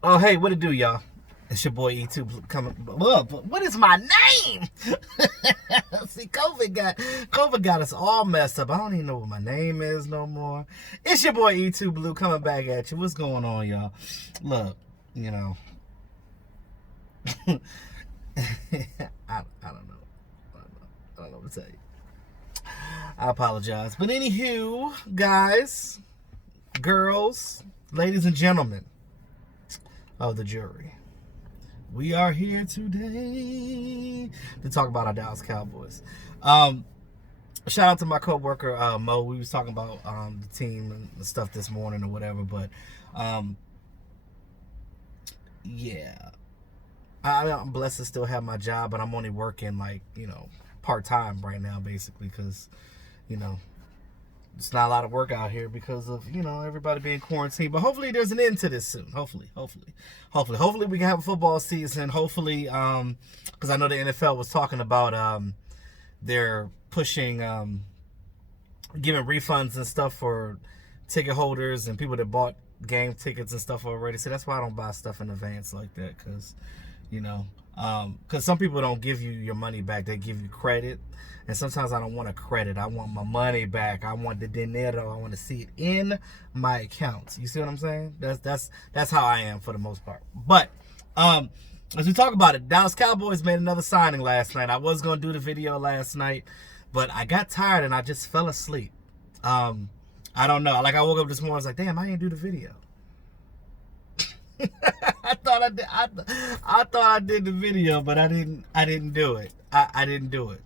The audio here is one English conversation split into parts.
Oh, hey, what it do, y'all? It's your boy E2 coming. What is my name? See, COVID got us all messed up. I don't even know what my name is no more. It's your boy E2 Blue coming back at you. What's going on, y'all? Look, you know, I don't know. I don't know what to tell you. I apologize. But anywho, guys, girls, ladies and gentlemen of the jury, we are here today to talk about our Dallas Cowboys. Shout out to my coworker Mo. We was talking about the team and stuff this morning or whatever, but yeah, I'm blessed to still have my job, but I'm only working part time right now, basically, because you know it's not a lot of work out here because of everybody being quarantined. But hopefully there's an end to this soon. Hopefully we can have a football season. Hopefully, because I know the NFL was talking about they're pushing giving refunds and stuff for ticket holders and people that bought game tickets and stuff already. So that's why I don't buy stuff in advance like that, because because some people don't give you your money back, they give you credit, and sometimes I don't want a credit, I want my money back, I want the dinero, I want to see it in my account. You see what I'm saying? That's how I am for the most part. But as we talk about it, Dallas Cowboys made another signing last night. I was going to do the video last night, but I got tired and I just fell asleep. I don't know, like I woke up this morning, I was like, damn, I ain't do the video. I thought I did the video, but I didn't do it. I didn't do it.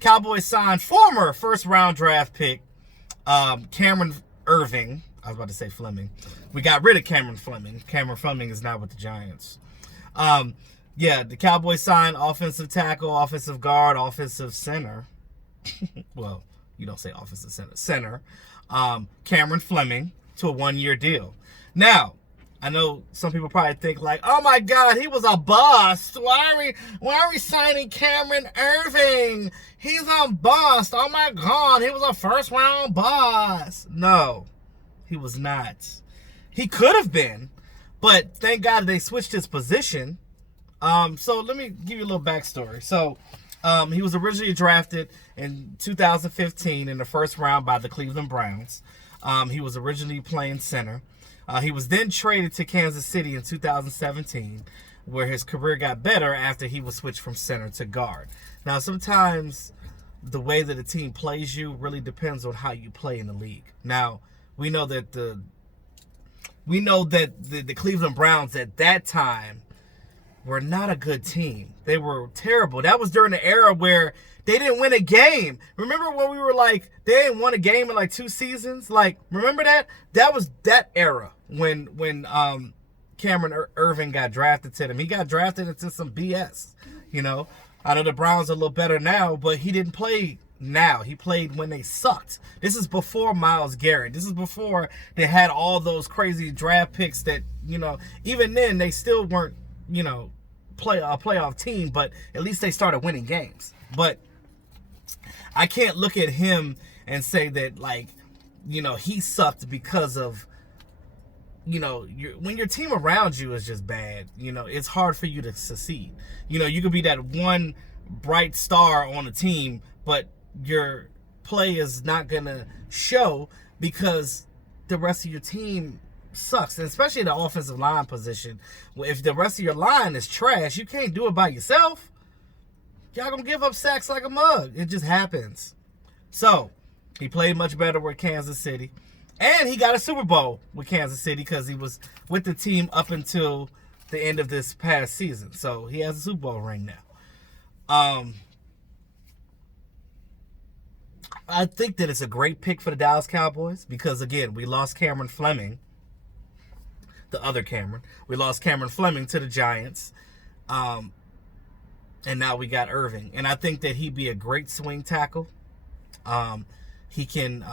Cowboys signed former first round draft pick Cameron Erving. I was about to say Fleming. We got rid of Cameron Fleming. Cameron Fleming is now with the Giants. The Cowboys signed offensive tackle, offensive guard, offensive center. Well, you don't say offensive center. Center. Cameron Fleming to a 1-year deal. Now, I know some people probably think like, oh my God, he was a bust. Why are we signing Cameron Erving? He's a bust. Oh my God, he was a first round bust. No, he was not. He could have been, but thank God they switched his position. So let me give you a little backstory. So he was originally drafted in 2015 in the first round by the Cleveland Browns. He was originally playing center. He was then traded to Kansas City in 2017, where his career got better after he was switched from center to guard. Now, sometimes the way that a team plays you really depends on how you play in the league. Now, we know that the Cleveland Browns at that time were not a good team. They were terrible. That was during the era where they didn't win a game. Remember when we were like, they didn't win a game in like 2 seasons? Like, remember that? That was that era when Cameron Erving got drafted to them. He got drafted into some BS. I know the Browns are a little better now, but he didn't play now. He played when they sucked. This is before Myles Garrett. This is before they had all those crazy draft picks that, even then they still weren't, playoff team, but at least they started winning games. But I can't look at him and say that, he sucked because of, when your team around you is just bad, it's hard for you to succeed. You could be that one bright star on a team, but your play is not going to show because the rest of your team sucks, and especially the offensive line position. If the rest of your line is trash, you can't do it by yourself. Y'all gonna give up sacks like a mug. It just happens. So he played much better with Kansas City, and he got a Super Bowl with Kansas City because he was with the team up until the end of this past season. So he has a Super Bowl ring now. I think that it's a great pick for the Dallas Cowboys because, again, we lost Cameron Fleming, the other Cameron. We lost Cameron Fleming to the Giants. And now we got Erving. And I think that he'd be a great swing tackle. He can,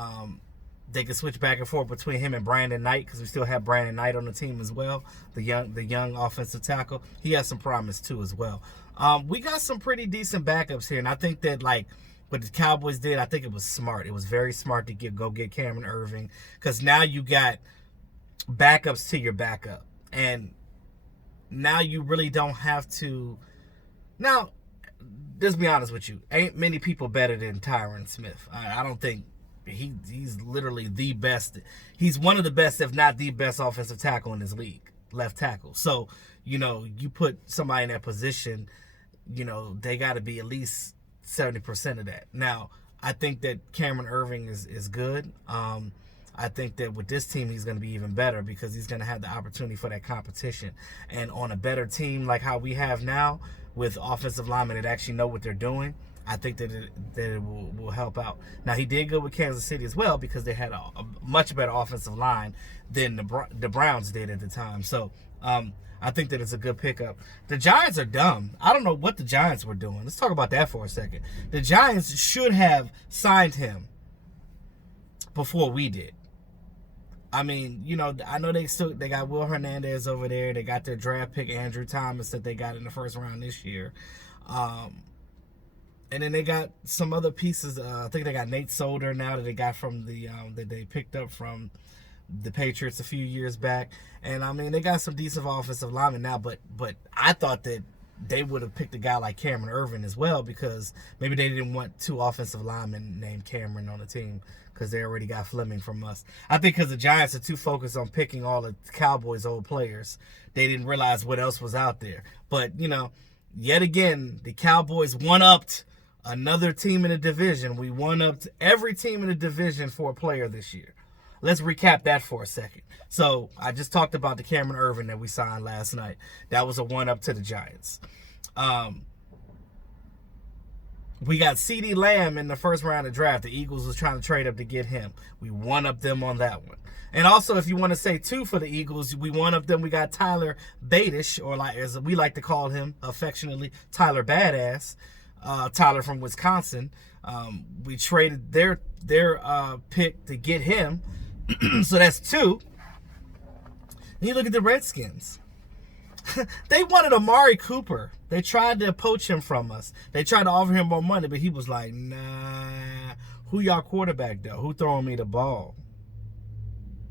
they can switch back and forth between him and Brandon Knight, because we still have Brandon Knight on the team as well, the young offensive tackle. He has some promise too as well. We got some pretty decent backups here, and I think that what the Cowboys did, I think it was smart. It was very smart to go get Cameron Erving, because now you got backups to your backup. And now you really don't have to. Now, just be honest with you, ain't many people better than Tyron Smith. I don't think he's literally the best. He's one of the best, if not the best, offensive tackle in this league, left tackle. So, you put somebody in that position, they got to be at least 70% of that. Now, I think that Cameron Erving is good. I think that with this team, he's going to be even better because he's going to have the opportunity for that competition. And on a better team like how we have now, with offensive linemen that actually know what they're doing, I think that it will help out. Now, he did good with Kansas City as well because they had a much better offensive line than the Browns did at the time. So, I think that it's a good pickup. The Giants are dumb. I don't know what the Giants were doing. Let's talk about that for a second. The Giants should have signed him before we did. I mean, I know they got Will Hernandez over there. They got their draft pick, Andrew Thomas, that they got in the first round this year. And then they got some other pieces. I think they got Nate Solder now that they got from that they picked up from the Patriots a few years back. And, I mean, they got some decent offensive linemen now. But I thought that they would have picked a guy like Cameron Erving as well because maybe they didn't want two offensive linemen named Cameron on the team because they already got Fleming from us. I think because the Giants are too focused on picking all the Cowboys' old players, they didn't realize what else was out there. But, yet again, the Cowboys one-upped another team in the division. We one-upped every team in the division for a player this year. Let's recap that for a second. So, I just talked about the Cameron Erving that we signed last night. That was a one-up to the Giants. We got CeeDee Lamb in the first round of draft. The Eagles was trying to trade up to get him. We one-upped them on that one. And also, if you want to say two for the Eagles, we one-upped them. We got Tyler Badish, or as we like to call him affectionately, Tyler Badass. Tyler from Wisconsin. We traded their pick to get him. So that's two. And you look at the Redskins. They wanted Amari Cooper. They tried to poach him from us. They tried to offer him more money, but he was like, nah. Who y'all quarterback, though? Who throwing me the ball?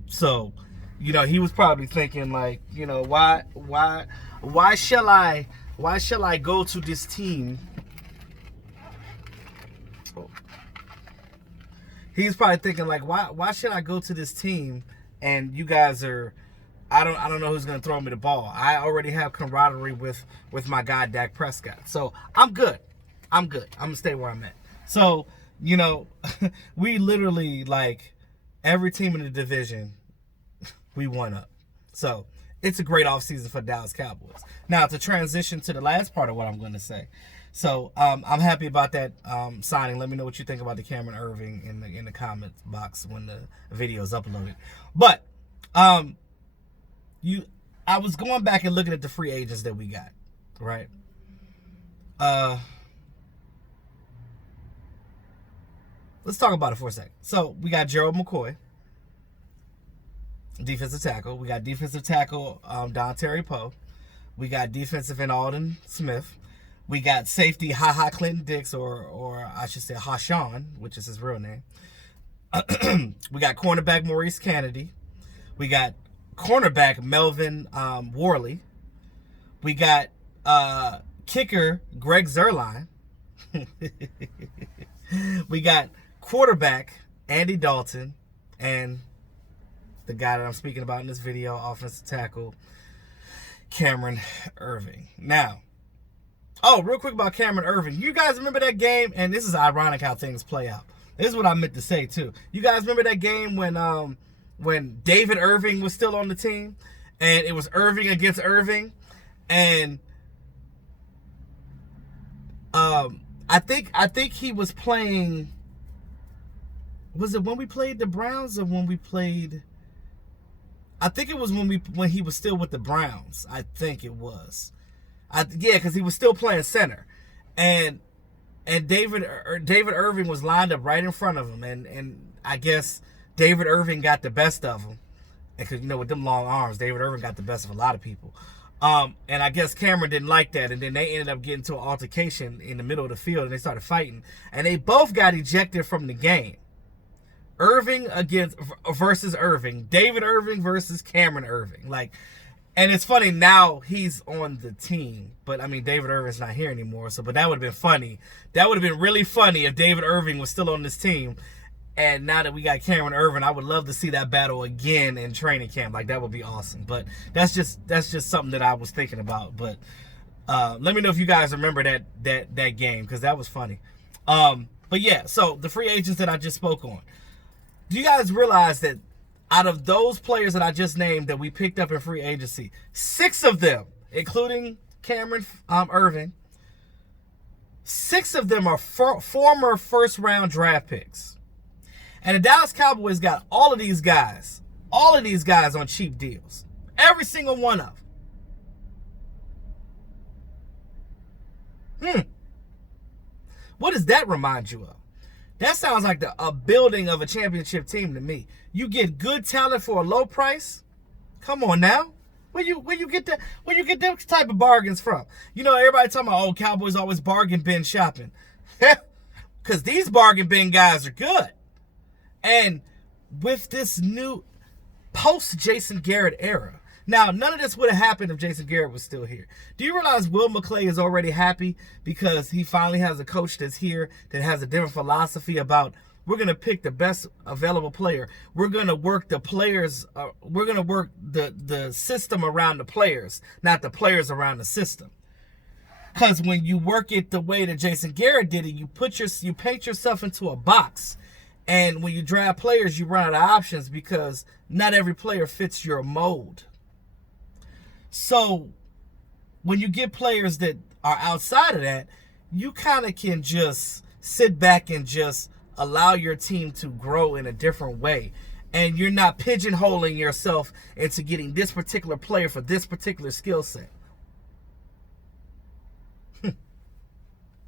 So, he was probably thinking like, why shall I go to this team? He's probably thinking like, why should I go to this team and you guys are, I don't know who's gonna throw me the ball. I already have camaraderie with my guy Dak Prescott, so I'm good. I'm gonna stay where I'm at. So we literally like every team in the division, we won up. So it's a great offseason for Dallas Cowboys. Now to transition to the last part of what I'm gonna say. So I'm happy about that signing. Let me know what you think about the Cameron Erving in the comments box when the video is uploaded. But I was going back and looking at the free agents that we got, right? Let's talk about it for a second. So we got Gerald McCoy, defensive tackle. We got defensive tackle Don Terry Poe. We got defensive end Alden Smith. We got safety HaHa Clinton Dix, or I should say Hashan, which is his real name. We got cornerback Maurice Kennedy. We got cornerback Melvin Worley. We got kicker Greg Zuerlein. We got quarterback Andy Dalton, and the guy that I'm speaking about in this video, offensive tackle Cameron Erving. Now, real quick about Cameron Erving. You guys remember that game? And this is ironic how things play out. This is what I meant to say too. You guys remember that game when David Irving was still on the team, and it was Irving against Irving, and I think he was playing. Was it when we played the Browns or when we played? I think it was when he was still with the Browns. I think it was. Because he was still playing center, and David Irving was lined up right in front of him, and I guess David Irving got the best of him, because with them long arms, David Irving got the best of a lot of people. And I guess Cameron didn't like that, and then they ended up getting to an altercation in the middle of the field, and they started fighting, and they both got ejected from the game. Irving versus Irving, David Irving versus Cameron Erving. Like, And it's funny, now he's on the team. But, I mean, David Irving's not here anymore. But that would have been funny. That would have been really funny if David Irving was still on this team. And now that we got Cameron Erving, I would love to see that battle again in training camp. Like, that would be awesome. But that's just something that I was thinking about. But let me know if you guys remember that game, because that was funny. But, yeah, so the free agents that I just spoke on. Do you guys realize that out of those players that I just named that we picked up in free agency, 6 of them, including Cameron Erving, 6 of them are former first-round draft picks. And the Dallas Cowboys got all of these guys on cheap deals. Every single one of them. What does that remind you of? That sounds like a building of a championship team to me. You get good talent for a low price. Come on now. Where you get that? Where you get those type of bargains from? You know, everybody talking about, oh, Cowboys always bargain bin shopping. Because these bargain bin guys are good. And with this new post-Jason Garrett era, now, none of this would have happened if Jason Garrett was still here. Do you realize Will McClay is already happy because he finally has a coach that's here that has a different philosophy about, we're going to pick the best available player. We're going to work the players. We're going to work the system around the players, not the players around the system. Because when you work it the way that Jason Garrett did it, you paint yourself into a box. And when you draft players, you run out of options because not every player fits your mold. So when you get players that are outside of that, you kind of can just sit back and just allow your team to grow in a different way. And you're not pigeonholing yourself into getting this particular player for this particular skill set.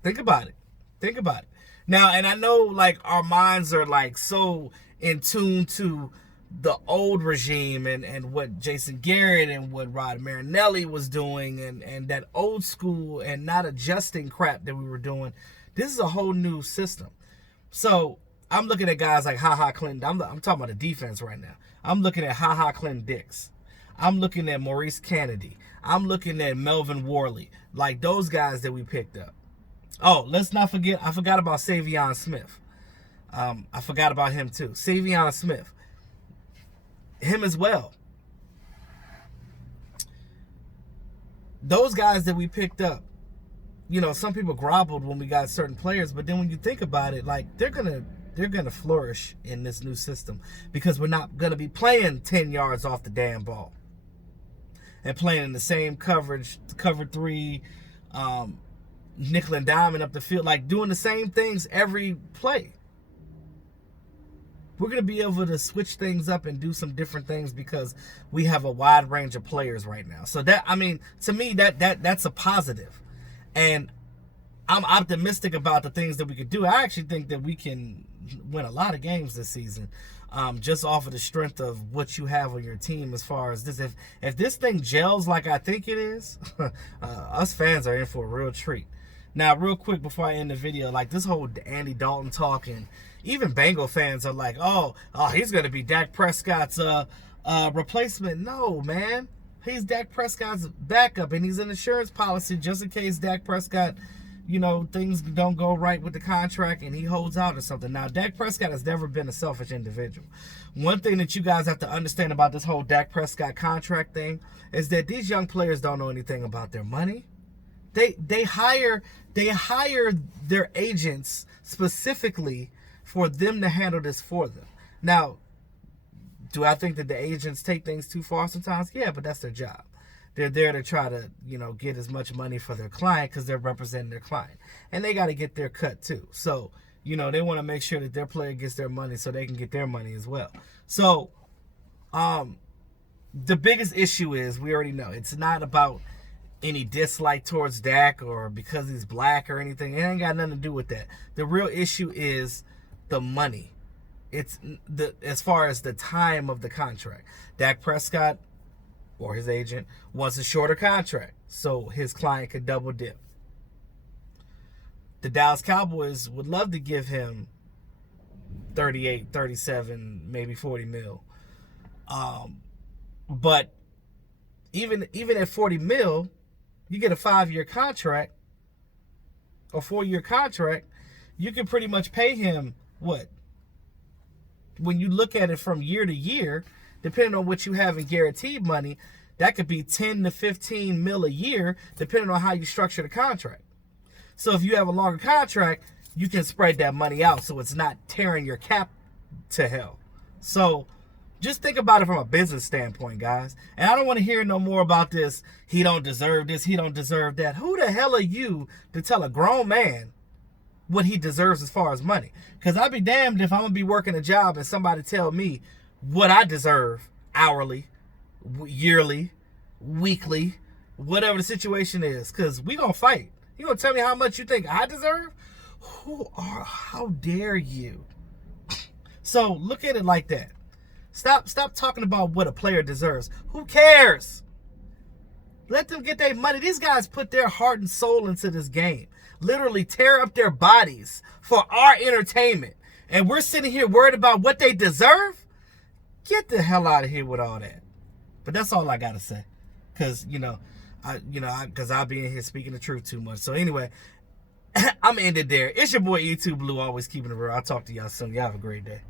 Think about it. Think about it. Now, and I know like our minds are like so in tune to the old regime and what Jason Garrett and what Rod Marinelli was doing and that old school and not adjusting crap that we were doing. This is a whole new system. So I'm looking at guys like HaHa Clinton. I'm talking about the defense right now. I'm looking at HaHa Clinton Dix. I'm looking at Maurice Kennedy. I'm looking at Melvin Worley. Like those guys that we picked up. Oh, let's not forget, I forgot about Savion Smith. I forgot about him too. Savion Smith. Him as well. Those guys that we picked up, you know, some people groveled when we got certain players, but then when you think about it, like they're gonna flourish in this new system because we're not gonna be playing 10 yards off the damn ball and playing in the same coverage, cover 3, nickel and diamond up the field, like doing the same things every play. We're going to be able to switch things up and do some different things because we have a wide range of players right now. So that, I mean, to me, that's a positive. And I'm optimistic about the things that we could do. I actually think that we can win a lot of games this season, just off of the strength of what you have on your team as far as this. If this thing gels like I think it is, us fans are in for a real treat. Now, real quick before I end the video, like this whole Andy Dalton talking, even Bengal fans are like, oh, he's going to be Dak Prescott's replacement. No, man. He's Dak Prescott's backup, and he's an insurance policy just in case Dak Prescott, you know, things don't go right with the contract and he holds out or something. Now, Dak Prescott has never been a selfish individual. One thing that you guys have to understand about this whole Dak Prescott contract thing is that these young players don't know anything about their money. They hire their agents specifically for them to handle this for them. Now, do I think that the agents take things too far sometimes? Yeah, but that's their job. They're there to try to, you know, get as much money for their client because they're representing their client. And they got to get their cut too. So, you know, they want to make sure that their player gets their money so they can get their money as well. So, the biggest issue is, we already know, it's not about any dislike towards Dak or because he's black or anything. It ain't got nothing to do with that. The real issue is the money. It's as far as the time of the contract. Dak Prescott or his agent wants a shorter contract so his client could double dip. The Dallas Cowboys would love to give him 38, 37, maybe 40 mil. But even at 40 mil, you get a 5-year contract or 4-year contract, you can pretty much pay him what? When you look at it from year to year, depending on what you have in guaranteed money, that could be 10 to 15 mil a year, depending on how you structure the contract. So if you have a longer contract, you can spread that money out so it's not tearing your cap to hell. So just think about it from a business standpoint, guys. And I don't want to hear no more about this. He don't deserve this. He don't deserve that. Who the hell are you to tell a grown man what he deserves as far as money? Because I'd be damned if I'm going to be working a job and somebody tell me what I deserve hourly, yearly, weekly, whatever the situation is. Because we going to fight. You going to tell me how much you think I deserve? How dare you? So look at it like that. Stop talking about what a player deserves. Who cares? Let them get their money. These guys put their heart and soul into this game. Literally tear up their bodies for our entertainment. And we're sitting here worried about what they deserve? Get the hell out of here with all that. But that's all I got to say. Because, I'll be in here speaking the truth too much. So anyway, I'm ended there. It's your boy E2 Blue, always keeping it real. I'll talk to y'all soon. Y'all have a great day.